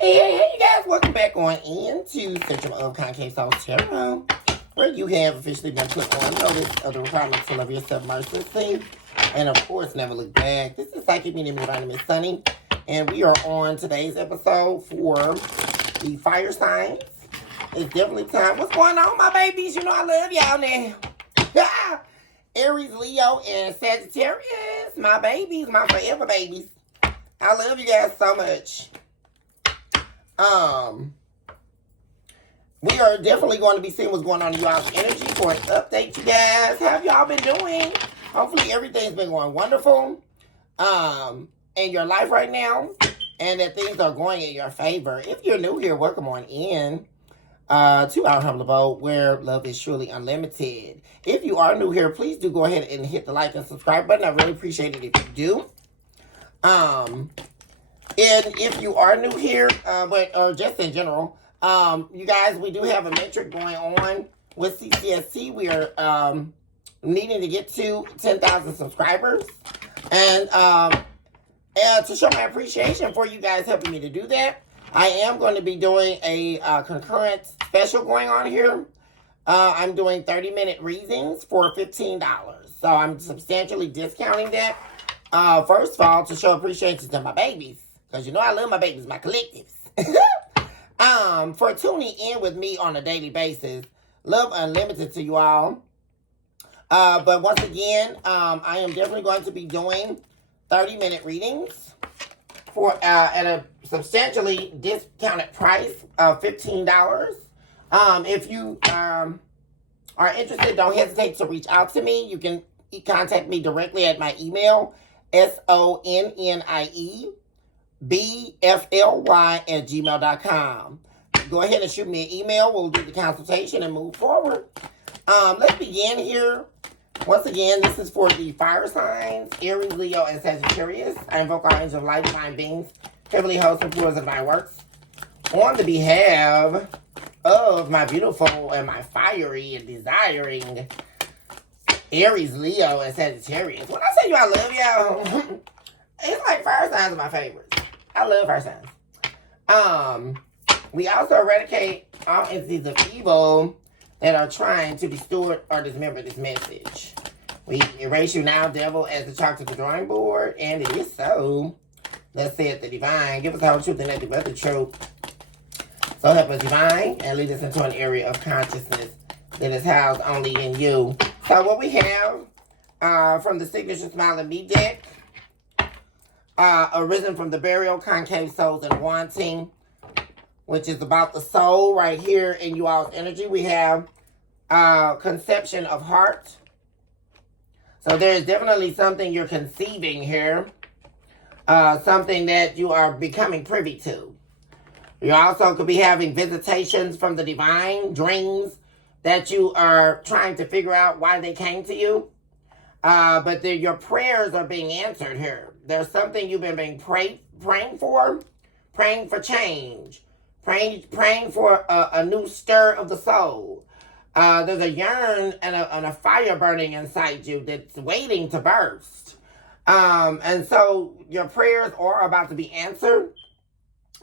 Hey, you guys, welcome back on into Central of Concave Sauce Tarot, where you have officially been put on notice of the requirements to love yourself mercilessly, and of course, never look back. This is Psychic Medium Divine Miss Sunny, and we are on today's episode for the fire signs. It's definitely time. What's going on, my babies? You know I love y'all now. Aries, Leo, and Sagittarius, my babies, my forever babies. I love you guys so much. We are definitely going to be seeing what's going on in y'all's energy for an update, you guys. How have y'all been doing? Hopefully everything's been going wonderful in your life right now, and that things are going in your favor. If you're new here, welcome on in to our humble abode where love is truly unlimited. If you are new here, please do go ahead and hit the like and subscribe button. I really appreciate it if you do. And if you are new here, or just in general, you guys, we do have a metric going on with CCST. We are needing to get to 10,000 subscribers. And to show my appreciation for you guys helping me to do that, I am going to be doing a concurrent special going on here. I'm doing 30-minute readings for $15. So I'm substantially discounting that. First of all, to show appreciation to my babies. Because you know I love my babies, my collectives. For tuning in with me on a daily basis. Love unlimited to you all. But once again, I am definitely going to be doing 30-minute readings for at a substantially discounted price of $15. If you are interested, don't hesitate to reach out to me. You can contact me directly at my email, sonnibfly@gmail.com. Go ahead and shoot me an email. We'll do the consultation and move forward. Let's begin here. Once again, this is for the fire signs, Aries, Leo, and Sagittarius. I invoke our angel of light, divine beings, heavenly hosts, and pillars of divine works on the behalf of my beautiful and my fiery and desiring Aries, Leo, and Sagittarius. When I say you I love y'all, it's like fire signs are my favorites. I love fire signs. We also eradicate all entities of evil that are trying to distort or dismember this message. We erase you now, devil, as the chalk to the drawing board, and it is so. Thus saith the divine. Give us the whole truth and nothing but the truth. So help us, divine, and lead us into an area of consciousness that is housed only in you. So what we have from the Signature Smile and Me deck, arisen from the burial, concave souls and wanting, which is about the soul right here in you all's energy. We have conception of heart. So there is definitely something you're conceiving here. Something that you are becoming privy to. You also could be having visitations from the divine, dreams that you are trying to figure out why they came to you. But your prayers are being answered here. There's something you've been praying for change, praying for a new stir of the soul. There's a yearn and a fire burning inside you that's waiting to burst. And so your prayers are about to be answered.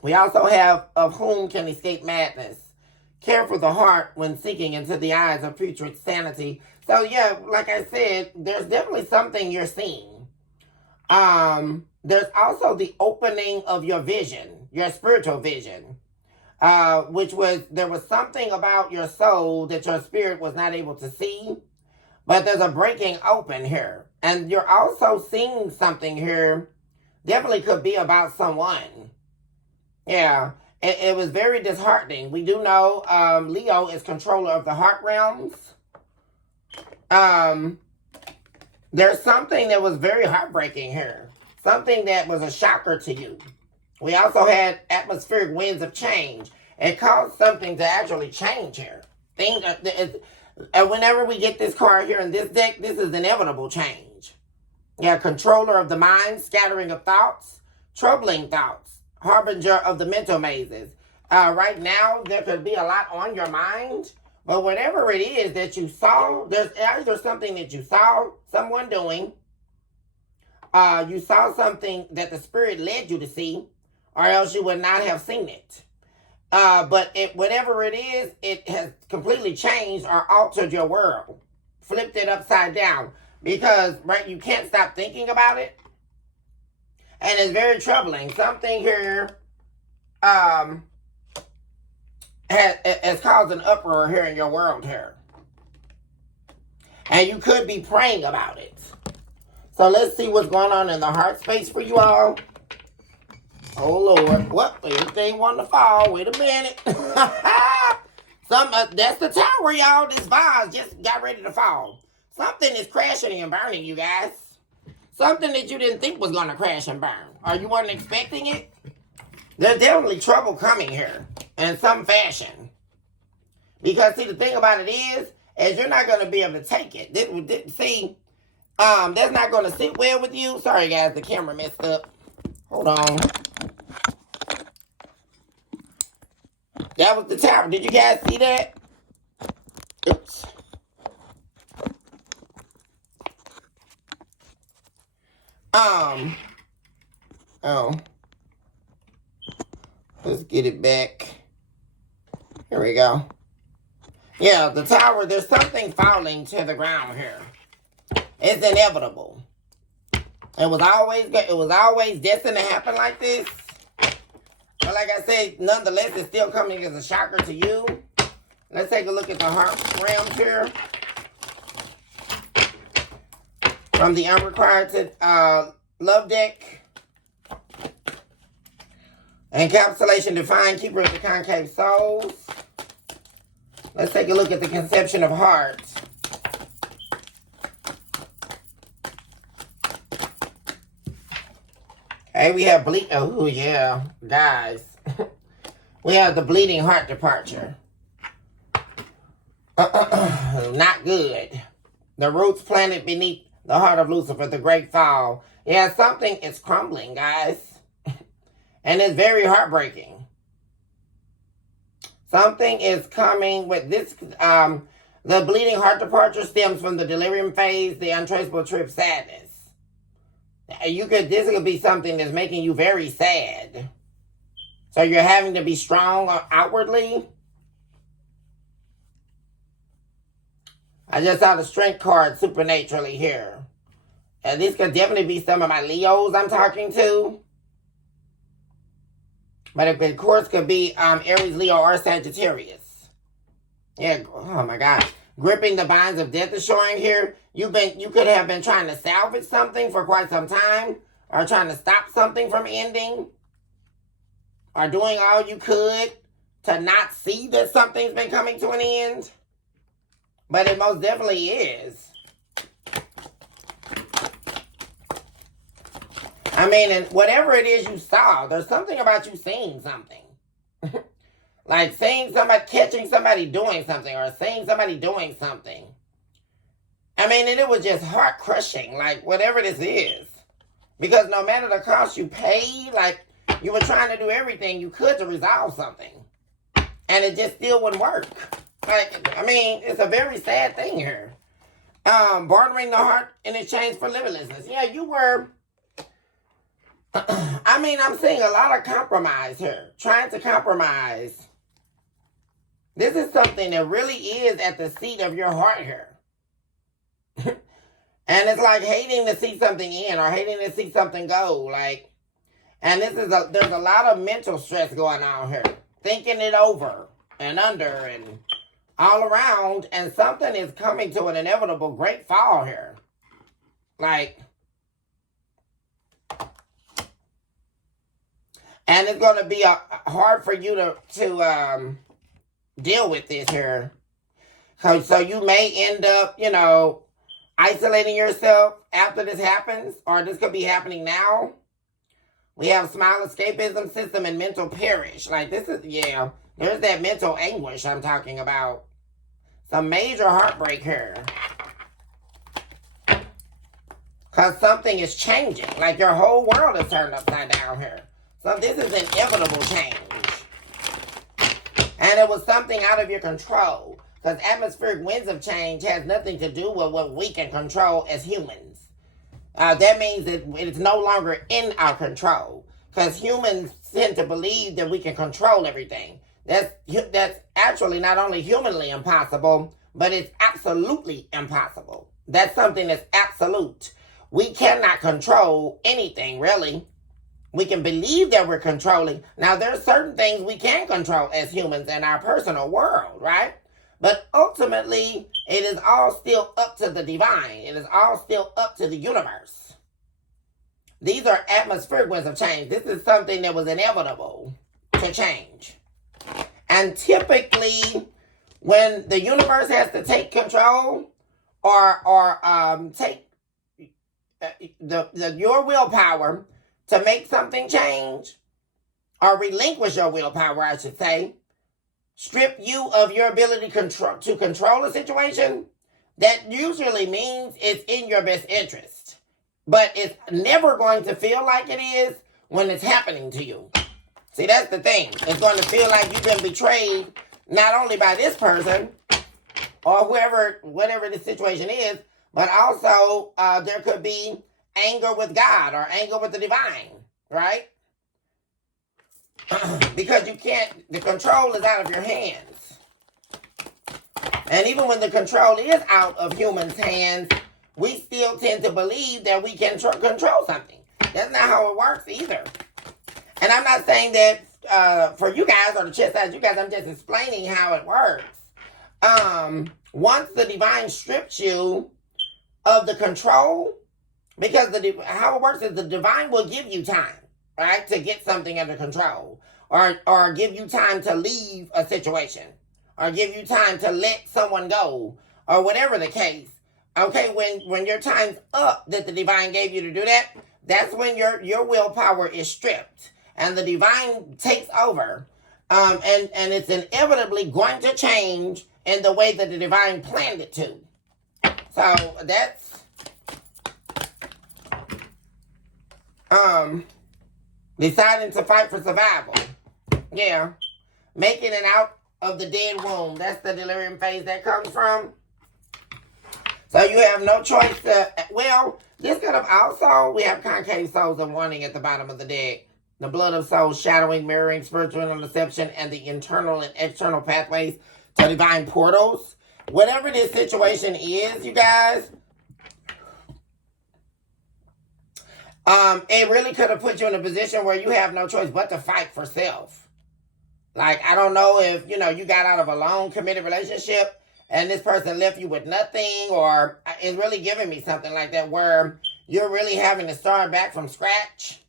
We also have of whom can escape madness. Care for the heart when sinking into the eyes of putrid sanity. So yeah, like I said, there's definitely something you're seeing. There's also the opening of your vision, your spiritual vision, there was something about your soul that your spirit was not able to see, but there's a breaking open here. And you're also seeing something here, definitely could be about someone. Yeah. It was very disheartening. We do know Leo is controller of the heart realms. There's something that was very heartbreaking here. Something that was a shocker to you. We also had atmospheric winds of change. It caused something to actually change here. Whenever we get this card here in this deck, this is inevitable change. Yeah, controller of the mind, scattering of thoughts, troubling thoughts. Harbinger of the mental mazes. Right now, there could be a lot on your mind, but whatever it is that you saw, there's either something that you saw someone doing, you saw something that the spirit led you to see, or else you would not have seen it. But whatever it is, it has completely changed or altered your world, flipped it upside down, because right, you can't stop thinking about it, and it's very troubling. Something here has caused an uproar here in your world here, and you could be praying about it. So let's see what's going on in the heart space for you all. Oh Lord, what? Everything wanting to fall. Wait a minute. That's the tower, y'all. This vase just got ready to fall. Something is crashing and burning, you guys. Something that you didn't think was going to crash and burn. Or you weren't expecting it. There's definitely trouble coming here in some fashion. Because see, the thing about it is you're not going to be able to take it. That's not going to sit well with you. Sorry, guys, the camera messed up. Hold on. That was the tower. Did you guys see that? Oops. Oh. Let's get it back. Here we go. Yeah, the tower, there's something falling to the ground here. It's inevitable. It was always destined to happen like this. But like I said, nonetheless, it's still coming as a shocker to you. Let's take a look at the heart realms here. From the unrequired to love deck. Encapsulation defined, keeper of the concave souls. Let's take a look at the conception of hearts. Hey, we have oh yeah, guys. We have the bleeding heart departure. Not good. The roots planted beneath the heart of Lucifer, the great fall. Yeah, something is crumbling, guys. And it's very heartbreaking. Something is coming with this. The bleeding heart departure stems from the delirium phase, the untraceable trip sadness. This could be something that's making you very sad. So you're having to be strong outwardly. I just saw the strength card supernaturally here. And this could definitely be some of my Leos I'm talking to. But it, of course, could be Aries, Leo, or Sagittarius. Yeah, oh my God. Gripping the binds of death is showing here. You could have been trying to salvage something for quite some time, or trying to stop something from ending, or doing all you could to not see that something's been coming to an end. But it most definitely is. I mean, and whatever it is you saw, there's something about you seeing something. Like seeing somebody, catching somebody doing something, or seeing somebody doing something. I mean, and it was just heart crushing, like whatever this is. Because no matter the cost you paid, like you were trying to do everything you could to resolve something. And it just still wouldn't work. Like, I mean, it's a very sad thing here. Bartering the heart in exchange for limitlessness. Yeah, you were... I mean, I'm seeing a lot of compromise here. Trying to compromise. This is something that really is at the seat of your heart here. And it's like hating to see something in or hating to see something go. Like, and there's a lot of mental stress going on here. Thinking it over and under and all around. And something is coming to an inevitable great fall here. Like... And it's going to be hard for you to deal with this here. So you may end up, isolating yourself after this happens. Or this could be happening now. We have smile escapism system and mental perish. Like this is, yeah. There's that mental anguish I'm talking about. Some major heartbreak here. Because something is changing. Like your whole world is turned upside down here. So this is inevitable change. And it was something out of your control. Because atmospheric winds of change has nothing to do with what we can control as humans. That means that it's no longer in our control. Because humans tend to believe that we can control everything. That's actually not only humanly impossible, but it's absolutely impossible. That's something that's absolute. We cannot control anything, really. We can believe that we're controlling. Now, there's certain things we can control as humans in our personal world, right? But ultimately, it is all still up to the divine. It is all still up to the universe. These are atmospheric winds of change. This is something that was inevitable to change. And typically, when the universe has to take control or take your willpower to make something change, or relinquish your willpower, I should say, strip you of your ability to control a situation, that usually means it's in your best interest. But it's never going to feel like it is when it's happening to you. See, that's the thing. It's going to feel like you've been betrayed, not only by this person or whatever the situation is, but also there could be anger with God or anger with the divine, right? Because the control is out of your hands. And even when the control is out of humans' hands, we still tend to believe that we can control something. That's not how it works either. And I'm not saying that for you guys or to chastise you guys, I'm just explaining how it works. Once the divine strips you of the control, because how it works is the divine will give you time, right, to get something under control, or give you time to leave a situation, or give you time to let someone go, or whatever the case. Okay, when your time's up that the divine gave you to do that, that's when your willpower is stripped, and the divine takes over, and it's inevitably going to change in the way that the divine planned it to. So that's deciding to fight for survival. Yeah. Making it out of the dead womb. That's the delirium phase that comes from. So you have no choice to, well, this could have also, we have concave souls and wanting at the bottom of the deck. The blood of souls, shadowing, mirroring, spiritual deception, and the internal and external pathways to divine portals. Whatever this situation is, you guys, it really could have put you in a position where you have no choice but to fight for self. Like, I don't know if, you got out of a long, committed relationship and this person left you with nothing, or it's really giving me something like that where you're really having to start back from scratch.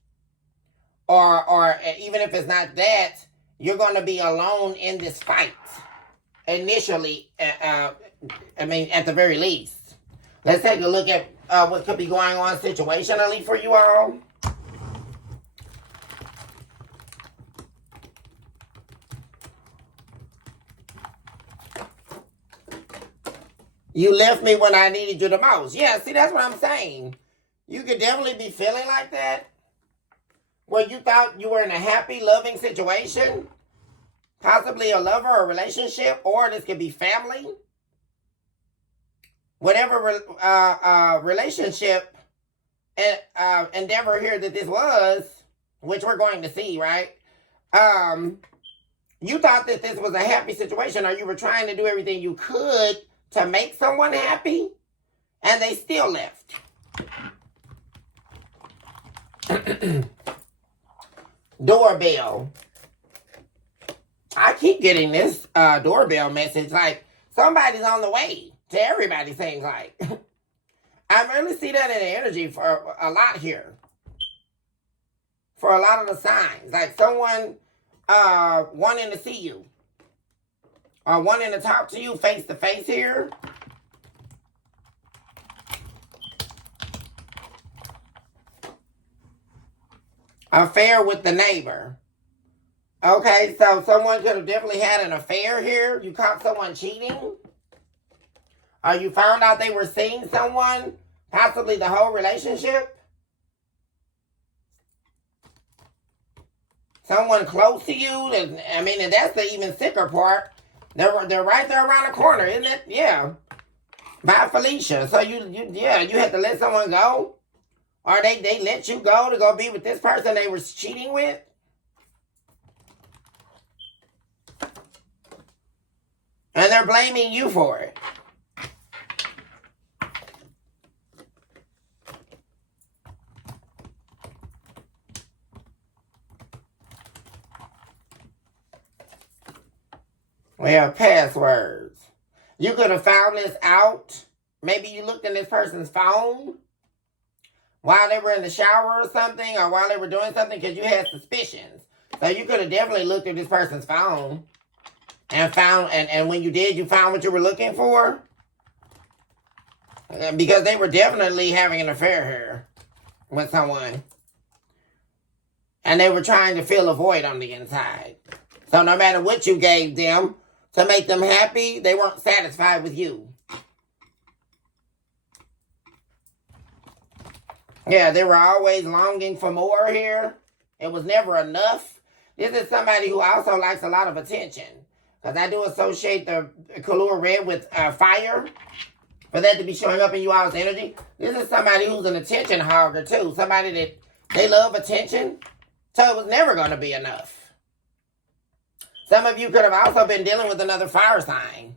Or even if it's not that, you're going to be alone in this fight. Initially, at the very least. Let's take a look at what could be going on situationally for you all. You left me when I needed you the most. Yeah, see, that's what I'm saying. You could definitely be feeling like that. Where you thought you were in a happy, loving situation. Possibly a lover or relationship. Or this could be family. Whatever relationship endeavor here that this was, which we're going to see, right? You thought that this was a happy situation, or you were trying to do everything you could to make someone happy, and they still left. Doorbell. I keep getting this doorbell message like somebody's on the way. To everybody, seems like. I really see that in the energy for a lot here. For a lot of the signs. Like someone wanting to see you. Or wanting to talk to you face to face here. Affair with the neighbor. Okay, so someone could have definitely had an affair here. You caught someone cheating. Or you found out they were seeing someone, possibly the whole relationship. Someone close to you. And that's the even sicker part. They're right there around the corner, isn't it? Yeah. By Felicia. So you had to let someone go? Or they let you go to go be with this person they were cheating with? they're blaming you for it. We have passwords. You could have found this out. Maybe you looked in this person's phone while they were in the shower or something, or while they were doing something because you had suspicions. So you could have definitely looked through this person's phone and found, and when you did, you found what you were looking for. Because they were definitely having an affair here with someone. And they were trying to fill a void on the inside. So no matter what you gave them to make them happy, they weren't satisfied with you. Yeah, they were always longing for more here. It was never enough. This is somebody who also likes a lot of attention. Because I do associate the color red with fire. For that to be showing up in you all's energy. This is somebody who's an attention hogger too. Somebody that they love attention. So it was never going to be enough. Some of you could have also been dealing with another fire sign.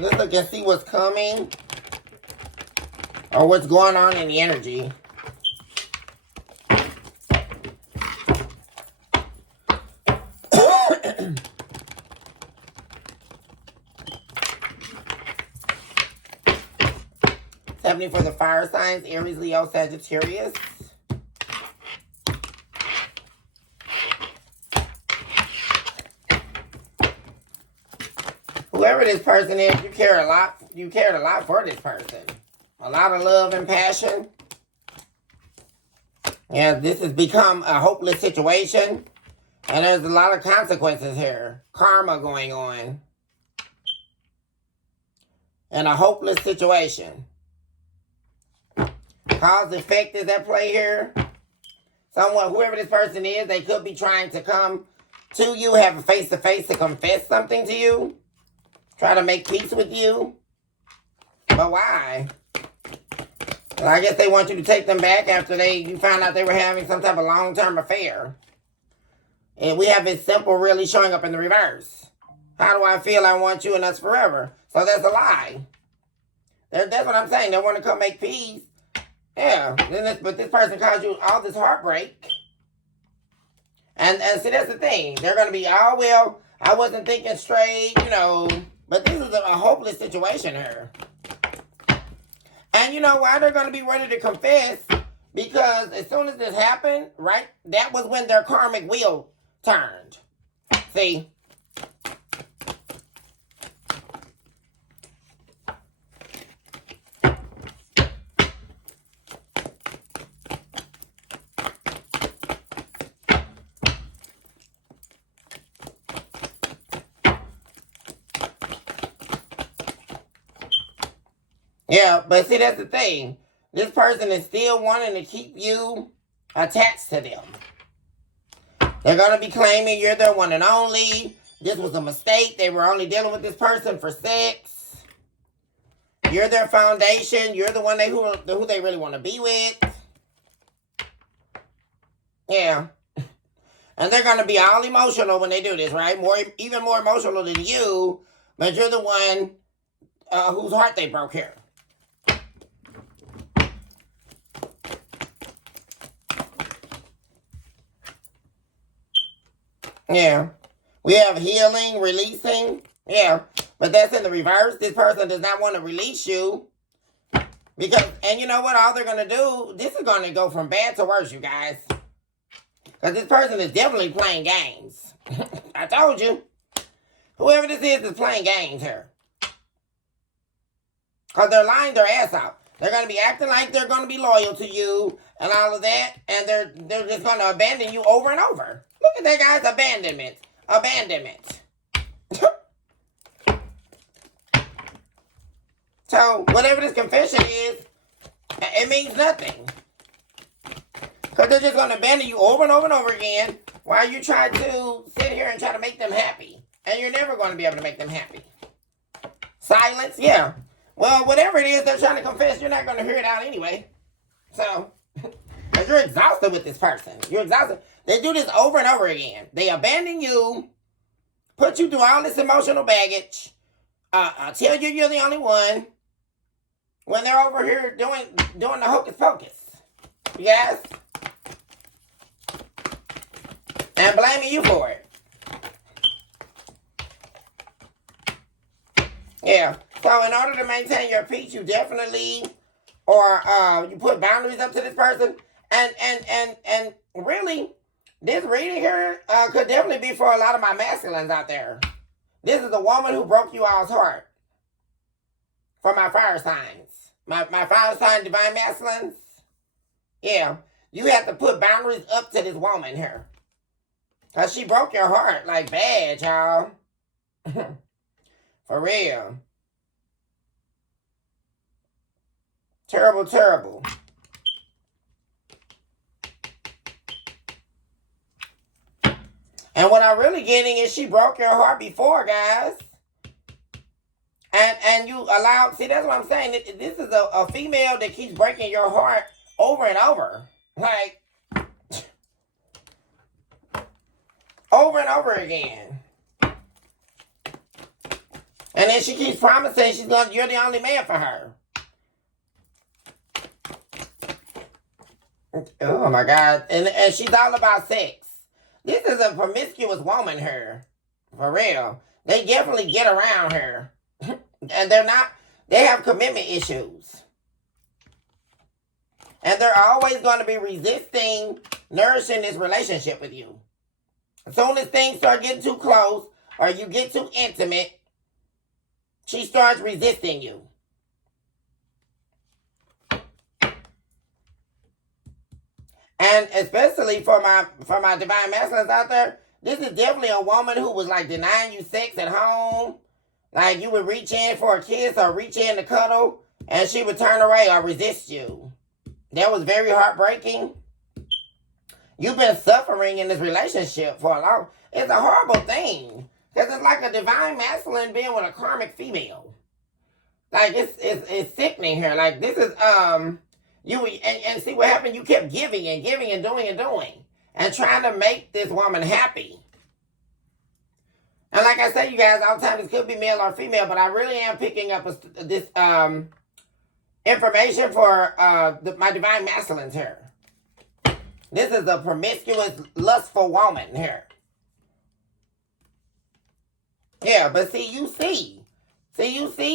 Let's look and see what's coming or what's going on in the energy. Happening for the fire signs, Aries, Leo, Sagittarius. Whoever this person is, you cared a lot for this person. A lot of love and passion. Yeah, this has become a hopeless situation. And there's a lot of consequences here. Karma going on. And a hopeless situation. Cause effect is at play here. Someone, whoever this person is, they could be trying to come to you, have a face-to-face to confess something to you. Try to make peace with you. But why? Well, I guess they want you to take them back after you found out they were having some type of long-term affair. And we have it simple really showing up in the reverse. How do I feel? I want you and us forever. So that's a lie. That's what I'm saying. They want to come make peace. Yeah. But this person caused you all this heartbreak. And see, that's the thing. They're going to be, oh, well, I wasn't thinking straight, But this is a hopeless situation here. And you know why they're going to be ready to confess? Because as soon as this happened, right, that was when their karmic wheel turned. See? Yeah, but see, that's the thing. This person is still wanting to keep you attached to them. They're going to be claiming you're their one and only. This was a mistake. They were only dealing with this person for sex. You're their foundation. You're the one who they really want to be with. Yeah. And they're going to be all emotional when they do this, right? Even more emotional than you. But you're the one whose heart they broke here. Yeah. We have healing, releasing. Yeah. But that's in the reverse. This person does not want to release you. And you know what? All they're going to do, this is going to go from bad to worse, you guys. Because this person is definitely playing games. I told you. Whoever this is playing games here. Because they're lying their ass out. They're going to be acting like they're going to be loyal to you and all of that. And they're just going to abandon you over and over. Look at that, guys. Abandonment. Abandonment. So, whatever this confession is, it means nothing. Because they're just going to abandon you over and over and over again While you try to sit here and try to make them happy. And you're never going to be able to make them happy. Silence, yeah. Well, whatever it is they're trying to confess, you're not going to hear it out anyway. So, because you're exhausted with this person. You're exhausted. They do this over and over again. They abandon you, put you through all this emotional baggage, tell you you're the only one, when they're over here doing the hocus pocus. Yes? And blaming you for it. Yeah. So in order to maintain your peace, you definitely, or you put boundaries up to this person. And really, this reading here could definitely be for a lot of my masculines out there. This is a woman who broke you all's heart. For my fire signs. My fire sign divine masculines. Yeah. You have to put boundaries up to this woman here. Because she broke your heart like bad, y'all. For real. Terrible, terrible. And what I'm really getting is she broke your heart before, guys. And you allowed, see, that's what I'm saying. This is a female that keeps breaking your heart over and over. Like, over and over again. And then she keeps promising you're the only man for her. Oh my God. And she's all about sex. This is a promiscuous woman here. For real. They definitely get around her. And they have commitment issues. And they're always going to be resisting nourishing this relationship with you. As soon as things start getting too close or you get too intimate, she starts resisting you. And especially for my divine masculines out there, this is definitely a woman who was like denying you sex at home. Like you would reach in for a kiss or reach in to cuddle and she would turn away or resist you. That was very heartbreaking. You've been suffering in this relationship for a long. It's a horrible thing. Because it's like a divine masculine being with a karmic female. Like it's sickening here. Like this is you and see what happened? You kept giving and giving and doing and trying to make this woman happy. And like I say, you guys, all the time, this could be male or female, but I really am picking up this information for my divine masculines here. This is a promiscuous, lustful woman here. Yeah, but you see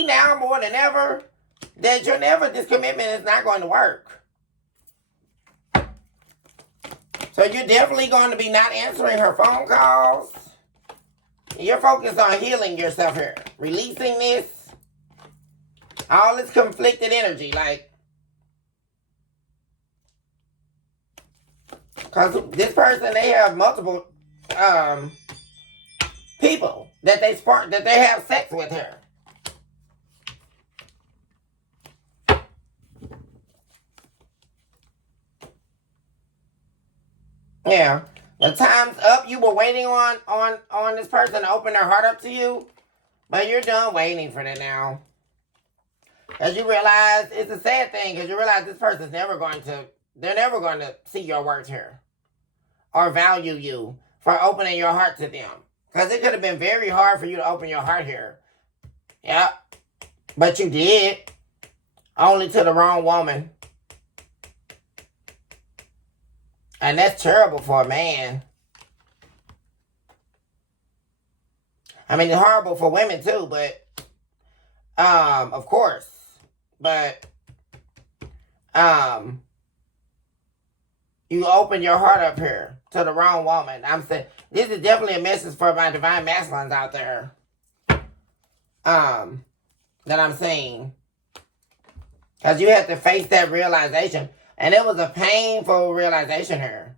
now more than ever that this commitment is not going to work. So you're definitely going to be not answering her phone calls. You're focused on healing yourself here. Releasing this. All this conflicted energy. Like, because this person, they have multiple people that they have sex with her. Yeah. The time's up. You were waiting on this person to open their heart up to you. But you're done waiting for that now. Because you realize, it's a sad thing, because you realize this person's never going to see your worth here. Or value you for opening your heart to them. Because it could have been very hard for you to open your heart here. Yep. But you did. Only to the wrong woman. And that's terrible for a man. I mean, it's horrible for women too, but, of course. But, you open your heart up here to the wrong woman. I'm saying, this is definitely a message for my divine masculines out there. That I'm saying. Because you have to face that realization. And it was a painful realization here.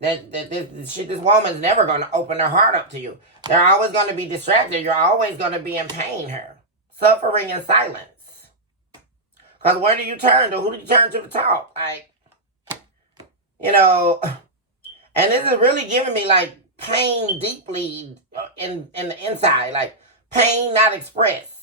That this woman's never going to open her heart up to you. They're always going to be distracted. You're always going to be in pain here. Suffering in silence. Because where do you turn to? Who do you turn to talk? Like, you know. And this is really giving me like pain deeply in the inside, like pain not expressed.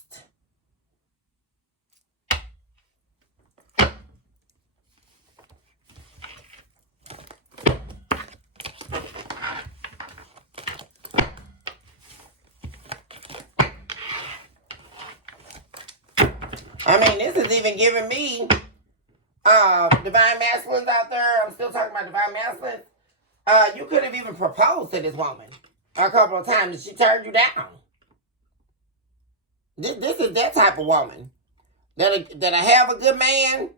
I mean, this is even giving me divine masculines out there. I'm still talking about divine masculines. You could have even proposed to this woman a couple of times and she turned you down. This is that type of woman that I have a good man.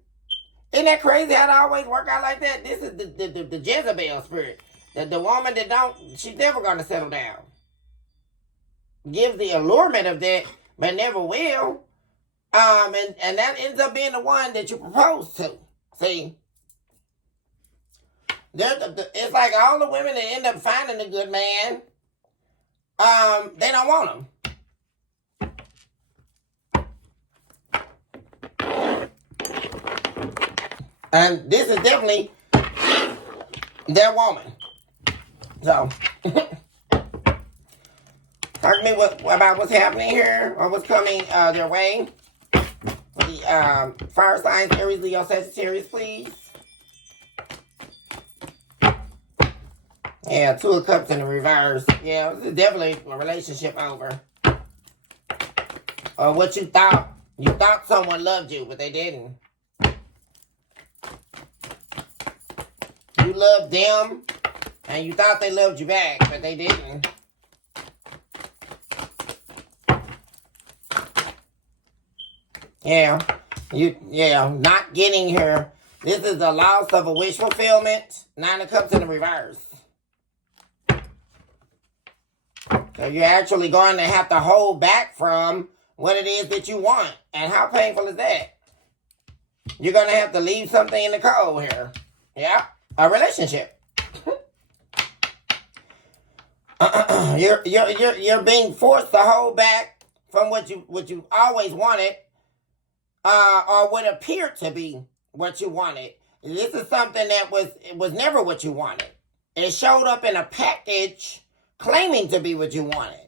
Isn't that crazy how it always work out like that? This is the Jezebel spirit. The woman that she's never going to settle down. Gives the allurement of that, but never will. And that ends up being the one that you propose to. See? It's like all the women that end up finding a good man, they don't want him. And this is definitely their woman. So, talk to me about what's happening here or what's coming their way. The fire signs, Aries, Leo, Sagittarius, please. Yeah, Two of Cups in the reverse. Yeah, this is definitely a relationship over. Or what you thought. You thought someone loved you, but they didn't. You loved them, and you thought they loved you back, but they didn't. Yeah, not getting here. This is the loss of a wish fulfillment. Nine of Cups in the reverse. So you're actually going to have to hold back from what it is that you want. And how painful is that? You're going to have to leave something in the cold here. Yeah, a relationship. You're being forced to hold back from what you always wanted. Or what appeared to be what you wanted. This is something that was never what you wanted. It showed up in a package claiming to be what you wanted.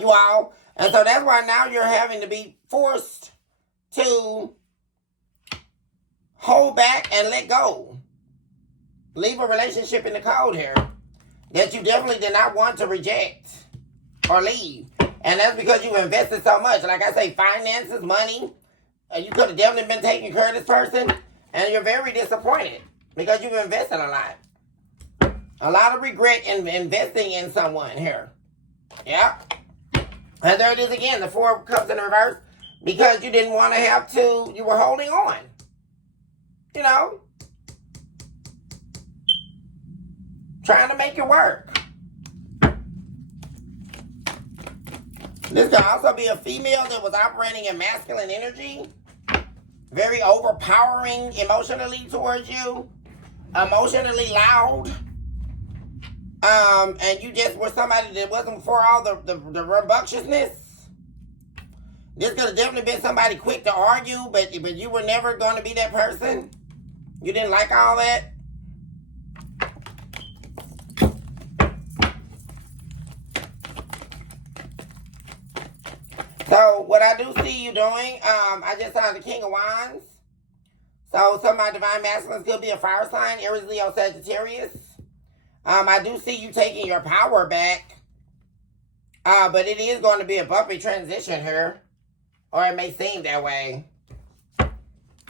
You all. And so that's why now you're having to be forced to hold back and let go. Leave a relationship in the cold here that you definitely did not want to reject or leave. And that's because you've invested so much. Like I say, finances, money. You could have definitely been taking care of this person. And you're very disappointed because you've invested a lot. A lot of regret in investing in someone here. Yeah. And there it is again. The Four of Cups in reverse. Because you didn't want to have to. You were holding on. You know. Trying to make it work. This could also be a female that was operating in masculine energy. Very overpowering emotionally towards you. Emotionally loud. And you just were somebody that wasn't for all the rambunctiousness. This could have definitely been somebody quick to argue, but you were never going to be that person. You didn't like all that. So, what I do see you doing, I just saw the King of Wands. So, some of my divine masculines could be a fire sign, Aries, Leo, Sagittarius. I do see you taking your power back. But it is going to be a bumpy transition here. Or it may seem that way.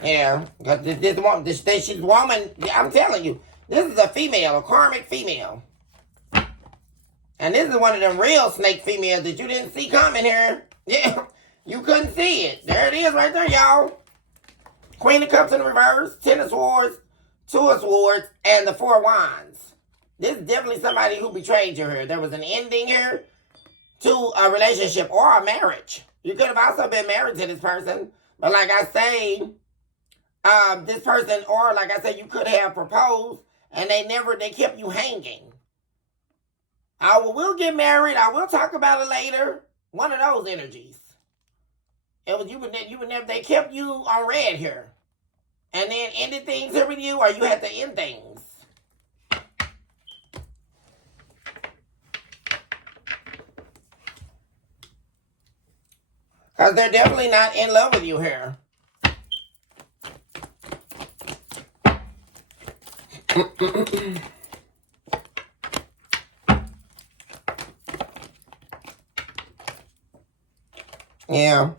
Yeah, because this woman, I'm telling you, this is a female, a karmic female. And this is one of them real snake females that you didn't see coming here. Yeah, you couldn't see it. There it is right there, y'all. Queen of Cups in reverse, Ten of Swords, Two of Swords, and the Four of Wands. This is definitely somebody who betrayed you here. There was an ending here to a relationship or a marriage. You could have also been married to this person. But like I say, this person, or like I said, you could have proposed and they kept you hanging. We'll get married. I will talk about it later. One of those energies. It was you would never. They kept you on red here, and then ended things here with you, or you had to end things. Because they're definitely not in love with you here. Yeah.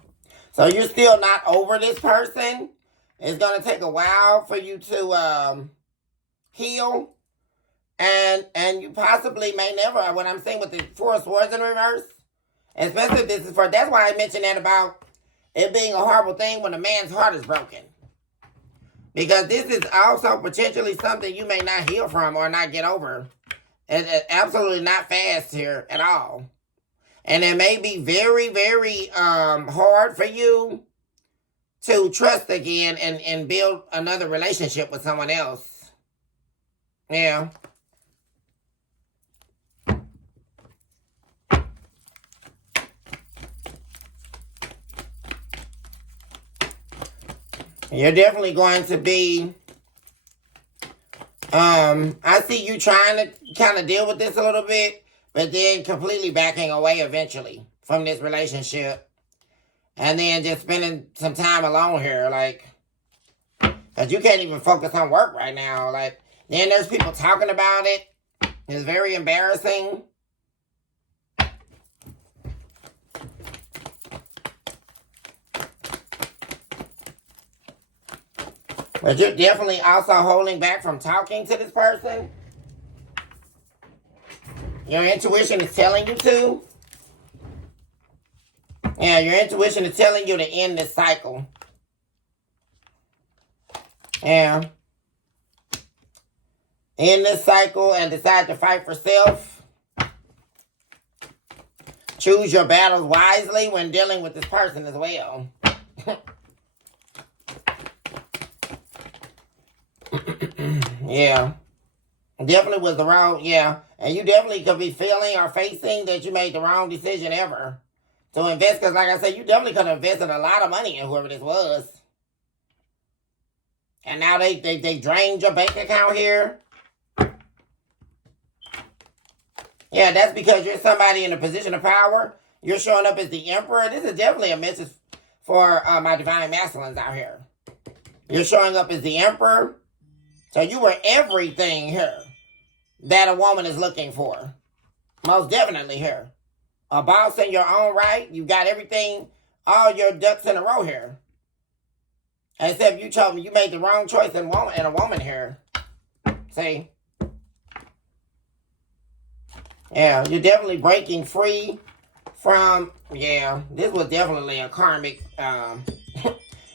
So you're still not over this person. It's going to take a while for you to heal. And you possibly may never, what I'm saying with the Four of Swords in reverse, especially if this is for, that's why I mentioned that about it being a horrible thing when a man's heart is broken. Because this is also potentially something you may not heal from or not get over. It's absolutely not fast here at all. And it may be very, very hard for you to trust again and build another relationship with someone else. Yeah. You're definitely going to be, I see you trying to kind of deal with this a little bit, but then completely backing away eventually from this relationship. And then just spending some time alone here, like, because you can't even focus on work right now. Like, then there's people talking about it. It's very embarrassing. But you're definitely also holding back from talking to this person. Your intuition is telling you to. Yeah, your intuition is telling you to end this cycle. Yeah. End this cycle and decide to fight for self. Choose your battles wisely when dealing with this person as well. Yeah. Definitely was the wrong, yeah. And you definitely could be feeling or facing that you made the wrong decision ever to invest. Because like I said, you definitely could have invested a lot of money in whoever this was. And now they drained your bank account here. Yeah, that's because you're somebody in a position of power. You're showing up as the emperor. This is definitely a message for my divine masculines out here. You're showing up as the emperor. So you were everything here that a woman is looking for. Most definitely here. A boss in your own right. You got everything, all your ducks in a row here. Except you told me you made the wrong choice in a woman here. See? Yeah, you're definitely breaking free from, yeah, this was definitely a karmic,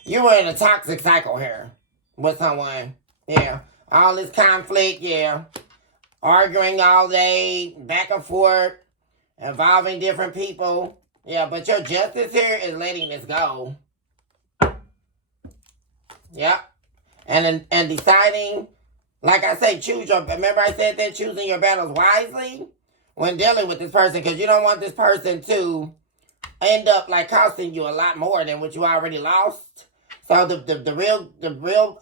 you were in a toxic cycle here with someone. Yeah, all this conflict, yeah. Arguing all day, back and forth, involving different people. Yeah, but your justice here is letting this go. Yeah. And deciding, like I say, remember I said that, choosing your battles wisely when dealing with this person, because you don't want this person to end up like costing you a lot more than what you already lost. So the real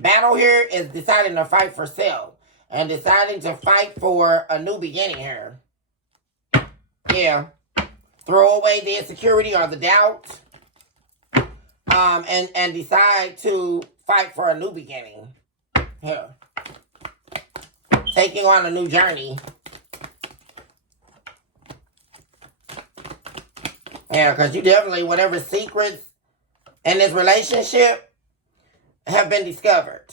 battle here is deciding to fight for self and deciding to fight for a new beginning here. Yeah. Throw away the insecurity or the doubt. And decide to fight for a new beginning. Here. Taking on a new journey. Yeah, because you definitely, whatever secrets in this relationship have been discovered.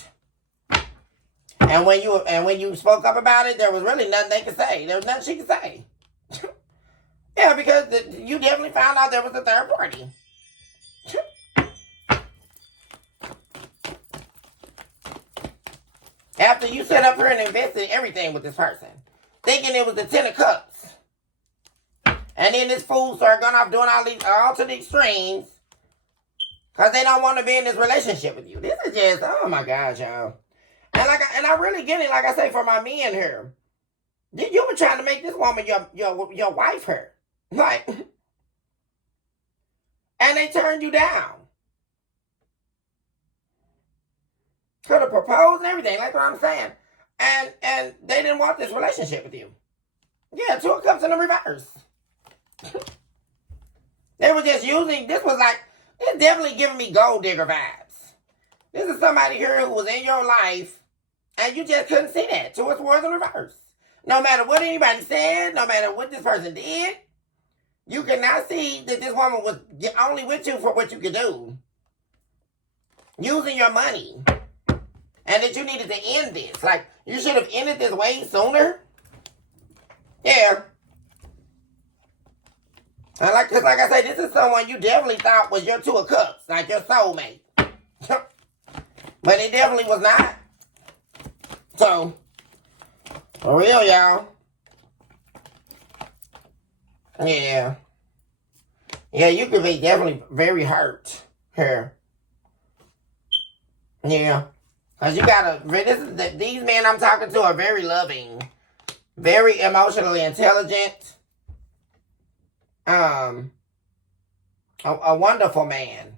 And when you spoke up about it, there was really nothing they could say. There was nothing she could say. Yeah, because you definitely found out there was a third party. After you set up here and invested everything with this person, thinking it was the 10 of cups. And then this fool started going off doing all to the extremes because they don't want to be in this relationship with you. This is just, oh my gosh, y'all. And I really get it, like I say, for my men here. You were trying to make this woman your wife here. Like, and they turned you down. Could have proposed and everything, like what I'm saying. And they didn't want this relationship with you. Yeah, 2 of Cups in the reverse. They were just using, this was like, it's definitely giving me gold digger vibes. This is somebody here who was in your life, and you just couldn't see that. So it's words in reverse. No matter what anybody said, no matter what this person did, you could not see that this woman was only with you for what you could do. Using your money. And that you needed to end this. Like, you should have ended this way sooner. Yeah. And cause like I say, this is someone you definitely thought was your 2 of cups. Like your soulmate. But it definitely was not. So, for real, y'all. Yeah. Yeah, you could be definitely very hurt here. Yeah. Because you gotta, these men I'm talking to are very loving, very emotionally intelligent, a wonderful man.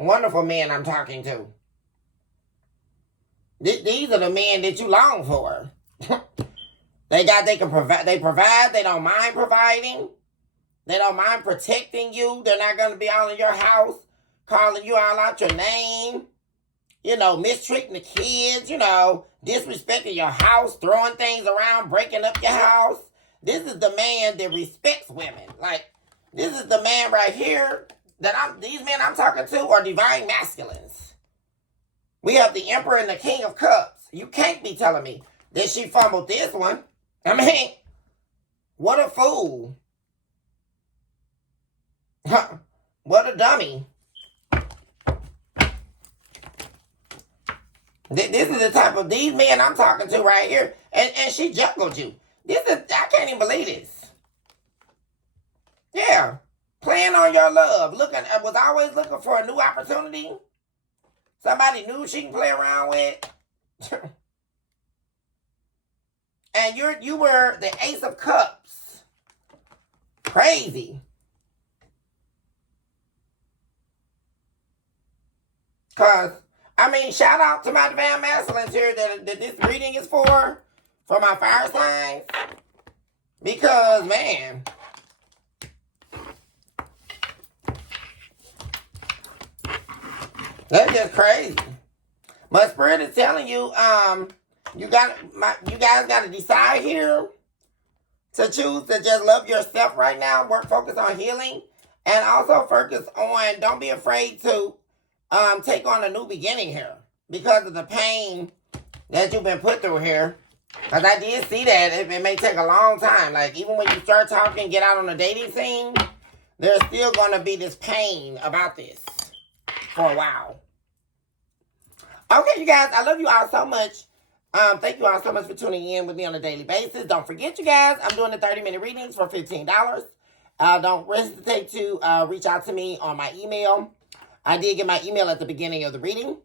Wonderful men I'm talking to. These are the men that you long for. They provide, they don't mind providing. They don't mind protecting you. They're not going to be all in your house, calling you all out your name. You know, mistreating the kids, you know, disrespecting your house, throwing things around, breaking up your house. This is the man that respects women. Like, this is the man right here these men I'm talking to are divine masculines. We have the Emperor and the King of Cups. You can't be telling me that she fumbled this one. I mean, what a fool. What a dummy. This is the type of, these men I'm talking to right here. And she juggled you. I can't even believe this. Yeah. Playing on your love. Was always looking for a new opportunity. Somebody new she can play around with. And you were the Ace of Cups. Crazy. Because, I mean, shout out to my divine masculines here that this reading is for my fire signs. Because, man, that's just crazy. But Spirit is telling you, you guys got to decide here to choose to just love yourself right now. Focus on healing, and also focus on, don't be afraid to take on a new beginning here because of the pain that you've been put through here. Because I did see that it may take a long time. Like, even when you start talking, get out on the dating scene, there's still going to be this pain about this for a while. Okay, you guys, I love you all so much. Thank you all so much for tuning in with me on a daily basis. Don't forget, you guys, I'm doing the 30-minute readings for $15. Don't hesitate to reach out to me on my email. I did get my email at the beginning of the reading.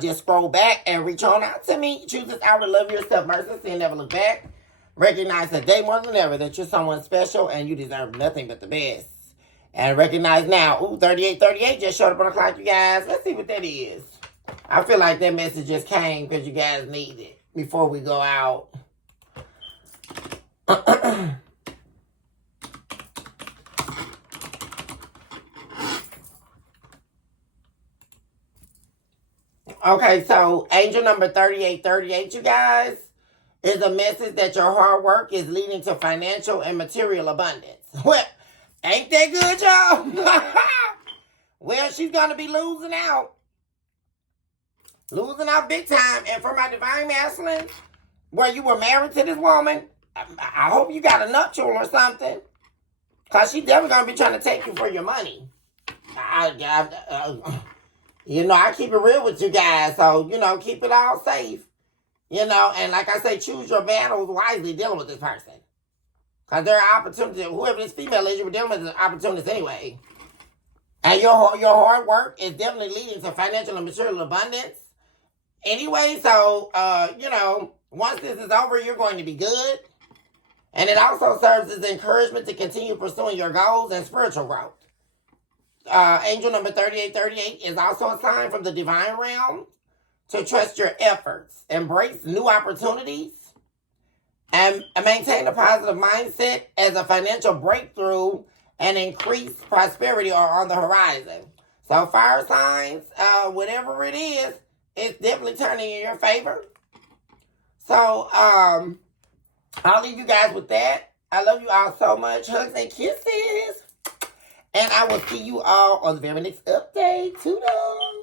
Just scroll back and reach on out to me. Choose this hour to love yourself, mercy, and never look back. Recognize today more than ever that you're someone special and you deserve nothing but the best. And recognize now, 3838 just showed up on the clock, you guys. Let's see what that is. I feel like that message just came because you guys need it before we go out. Okay, so angel number 3838, you guys, is a message that your hard work is leading to financial and material abundance. Well, ain't that good, y'all? Well, she's going to be losing out. Losing out big time. And for my divine masculine, where you were married to this woman, I hope you got a nuptial or something. Because she's definitely going to be trying to take you for your money. You know, I keep it real with you guys. So, you know, keep it all safe. You know, and like I say, choose your battles wisely dealing with this person. Because there are opportunities. Whoever this female is, you were dealing with is opportunities anyway. And your hard work is definitely leading to financial and material abundance. Anyway, so, you know, once this is over, you're going to be good. And it also serves as encouragement to continue pursuing your goals and spiritual growth. Angel number 3838 is also a sign from the divine realm to trust your efforts, embrace new opportunities, and maintain a positive mindset as a financial breakthrough and increased prosperity are on the horizon. So fire signs, whatever it is, it's definitely turning in your favor. So I'll leave you guys with that. I love you all so much. Hugs and kisses. And I will see you all on the very next update. Toodles.